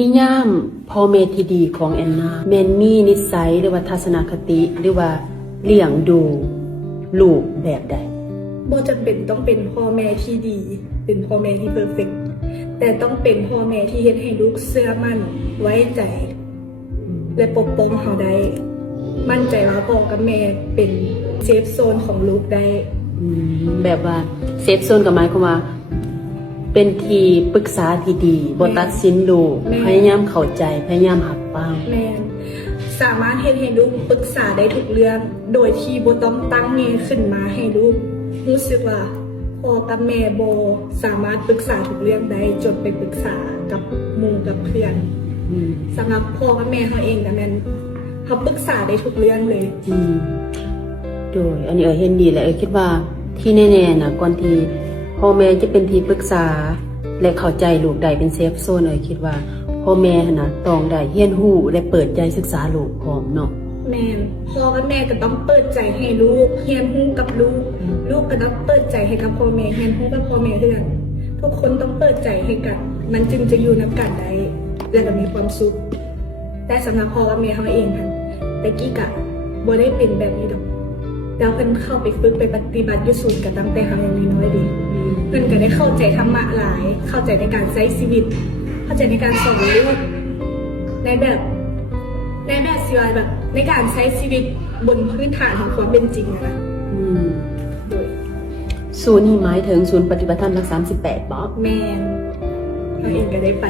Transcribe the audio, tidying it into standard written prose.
นิยามพ่อแม่ที่ดีของแอนนาแม่นมีนิสัยหรือว่าทัศนคติหรือว่าเลี้ยงดูลูกแบบใดบ่จำเป็นต้องเป็นพ่อแม่ที่ดีเป็นพ่อแม่ที่เพอร์เฟกต์แต่ต้องเป็นพ่อแม่ที่เฮ็ดให้ลูกเชื่อมั่นไว้ใจและปกป้องเขาได้มั่นใจว่าพ่อกับแม่เป็นเซฟโซนของลูกได้แบบว่าเซฟโซนกับหมายความว่าเป็นที่ปรึกษาที่ดีบ่ตัดสินลูกพยายามเข้าใจพยายามรับฟังแม่นสามารถเฮ็ดให้ลูกปรึกษาได้ทุกเรื่องโดยที่บ่ต้องตั้งแง่ขึ้นมาให้ลูกรู้สึกว่าพ่อกับแม่บ่สามารถปรึกษาทุกเรื่องได้จนไปปรึกษากับหมู่กับเพื่อนสำหรับพ่อกับแม่เขาเองนะแม่นเขาปรึกษาได้ทุกเรื่องเลยโดยอันนี้เห็นดีแหละคิดว่าที่แน่ๆนะก่อนที่พ่อแม่จะเป็นที่ปรึกษาและเข้าใจลูกได้เป็นเซฟโซนคิดว่าพ่อแม่นะต้องได้เรียนรู้และเปิดใจศึกษาลูกพร้อมเนาะแม่พ่อกับแม่ก็ต้องเปิดใจให้ลูกเรียนรู้กับลูกลูกก็ต้องเปิดใจให้กับพ่อแม่เรียนรู้กับพ่อแม่เรื่องทุกคนต้องเปิดใจให้กันมันจึงจะอยู่นำกันได้และก็มีความสุขแต่สำหรับพ่อกับแม่เขาเองค่ะแต่กี้กะบ่ได้เป็นแบบนี้ดอกแล้วเพิ่นเข้าไปฝึกไปปฏิบัติอยู่ศูนย์กับตั้งแต่เขายังน้อยดีเพิ่นก็ได้เข้าใจธรรมะหลายเข้าใจในการใช้ชีวิตเข้าใจในการสอนลูกในแบบสิว่าแบบในการใช้ชีวิตบนพื้นฐานของความเป็นจริงนะโดยศูนย์นี่หมายถึงศูนย์ปฏิบัติธรรมรัก38บ่แม่นเขาเองก็ได้ไป